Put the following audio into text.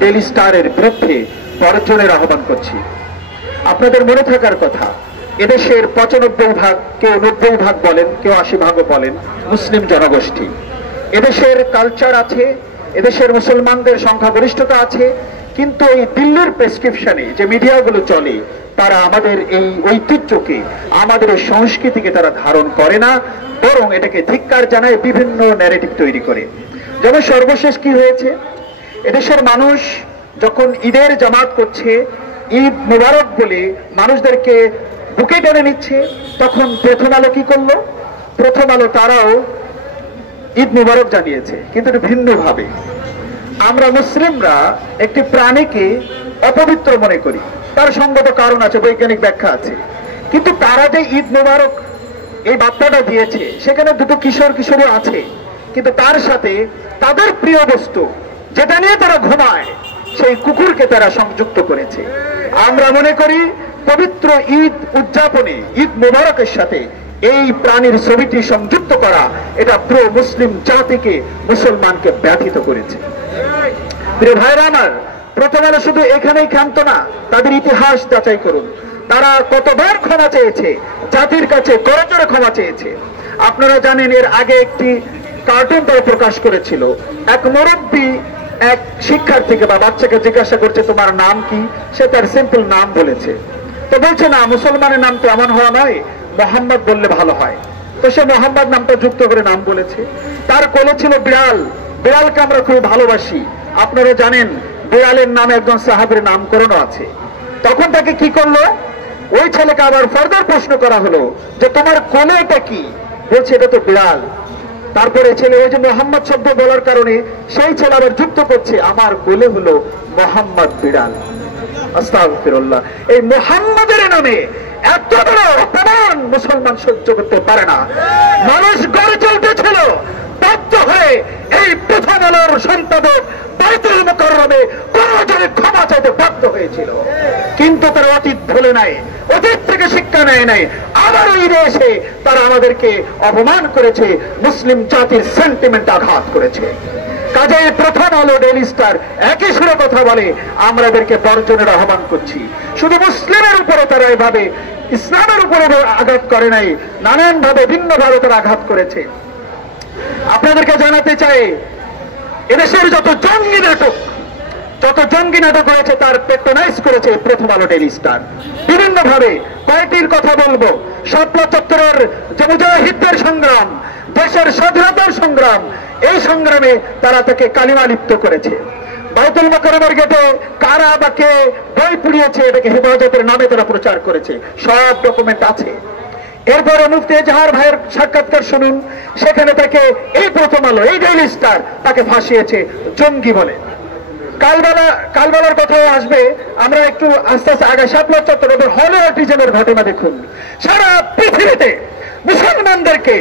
Daily স্টারের বিরুদ্ধে বর্জনের আহ্বান করছি। আপনাদের মনে থাকার কথা, এদেশের 95% কেউ 90% বলেন, কেউ 80% বলেন মুসলিম জনগোষ্ঠী। এদেশের কালচার আছে, এদেশের মুসলমানদের সংখ্যাগরিষ্ঠতা আছে, কিন্তু এই দিল্লির প্রেসক্রিপশনে যে মিডিয়াগুলো চলে তারা আমাদের এই ঐতিহ্যকে, আমাদের এই সংস্কৃতিকে তারা ধারণ করে না, বরং এটাকে ধিক্কার জানায়, বিভিন্ন ন্যারেটিভ তৈরি করে। যেমন সর্বশেষ কি হয়েছে, এদেশের মানুষ যখন ঈদের জামাত করছে, ঈদ মুবারক বলে মানুষদেরকে বুকে টেনে নিচ্ছে, তখন প্রথম আলো কি করলো? প্রথম আলো তারাও ঈদ মুবারক জানিয়েছে, কিন্তু ভিন্নভাবে। আমরা মুসলিমরা একটি প্রাণীকে অপবিত্র মনে করি, তার সঙ্গত কারণ আছে, বৈজ্ঞানিক ব্যাখ্যা আছে, কিন্তু তারা যে ঈদ মুবারক এই বার্তাটা দিয়েছে সেখানে দুটো কিশোর কিশোরী আছে, কিন্তু তার সাথে তাদের প্রিয় বস্তু যেটা নিয়ে তারা ঘুমায় সেই কুকুরকে তারা সংযুক্ত করেছে। আমরা মনে করি পবিত্র ঈদ উদযাপনে, ঈদ মুবারকের সাথে এই প্রাণীর ছবিটি সংযুক্ত করা, এটা পুরো মুসলিম জাতিকে, মুসলমানকে ব্যথিত করেছে। প্রিয় ভাইরা আমার, প্রথম আলো শুধু এখানেই ক্ষান্ত না, তাদের ইতিহাস যাচাই করুন। তারা কতবার ক্ষমা চেয়েছে, জাতির কাছে করজোড়ে ক্ষমা চেয়েছে। আপনারা জানেন এর আগে একটি কার্টুন তারা প্রকাশ করেছিল। এক মুরব্বী এক শিক্ষার্থীকে বা বাচ্চাকে জিজ্ঞাসা করছে তোমার নাম কি, সে তার সিম্পল নাম বলেছে। তো বলছে না, মুসলমানের নাম তো এমন হওয়া নয়, মোহাম্মদ বললে ভালো হয়। তো সে মোহাম্মদ নামটা যুক্ত করে নাম বলেছে। তার কোলে ছিল বিড়াল, বিড়ালকে আমরা খুব ভালোবাসি। আপনারা জানেন বিড়ালের নামে একজন সাহাবীর নামকরণও আছে। তখন তাকে কি করলো, ওই ছেলেকে আবার ফার্দার প্রশ্ন করা হলো যে তোমার কোলে এটা কি, বলছে এটা তো বিড়াল। তারপরে ছেলে ওই যে মোহাম্মদ শব্দ বলার কারণে সেই ছেলে আবার যুক্ত করছে আমার কোলে হলো মোহাম্মদ বিড়াল। আস্তাগফিরুল্লাহ। এই মোহাম্মদের নামে এত বড় অপমান মুসলমান সহ্য করতে পারে না। মানুষ গড়ে চলতেছিল, বাধ্য হয়ে এই প্রথম আলোর সম্পাদক বাইতুল মুকাররমে করজোড়ে ক্ষমা চাইতে বাধ্য হয়েছিল, কিন্তু তারা অতীত ভুলে নাই, অতীত থেকে শিক্ষা নেয় নাই। আবারও ঈদে এসে তারা আমাদেরকে অপমান করেছে, মুসলিম জাতির সেন্টিমেন্ট আঘাত করেছে। কাজেই প্রথম আলো, ডেইলি স্টার একই সুরে কথা বলে, আমরা এদেরকে বর্জনের আহ্বান করছি। শুধু মুসলিমের উপরে তারা এভাবে, ইসলামের উপরে আঘাত করে নাই, নানান ভাবে ভিন্নভাবে তারা আঘাত করেছে। আপনাদেরকে জানাতে চাই, এদেশের যত জঙ্গি নাটক হয়েছে তার পেট্রোনাইজ করেছে প্রথম আলো, ডেইলি স্টার। বিভিন্ন ভাবে পার্টির কথা বলবো, শাপলা চত্বরের যে মুজাহিদদের সংগ্রাম, দেশের স্বাধীনতার সংগ্রাম, এই সংগ্রামে তারা তাকে কালিমা লিপ্ত করেছে। বাইতুল মুকাররমের গেটে কারা বা কে বই পুড়িয়েছে, এটাকে হেফাজতের নামে তারা প্রচার করেছে, সব ডকুমেন্ট আছে। এরপরে মুফতি এজাহার ভাইয়ের সাক্ষাৎকার শুনুন, সেখানে তাকে এই প্রথম আলো, এই ডেইলি স্টার তাকে ফাঁসিয়েছে জঙ্গি বলে। কালবেলার কথায় আসবে, আমরা একটু আস্তে আস্তে আগে শাপলা চত্বর হলে আর্টিজেনের ঘটনা দেখুন। সারা পৃথিবীতে মুসলমানদেরকে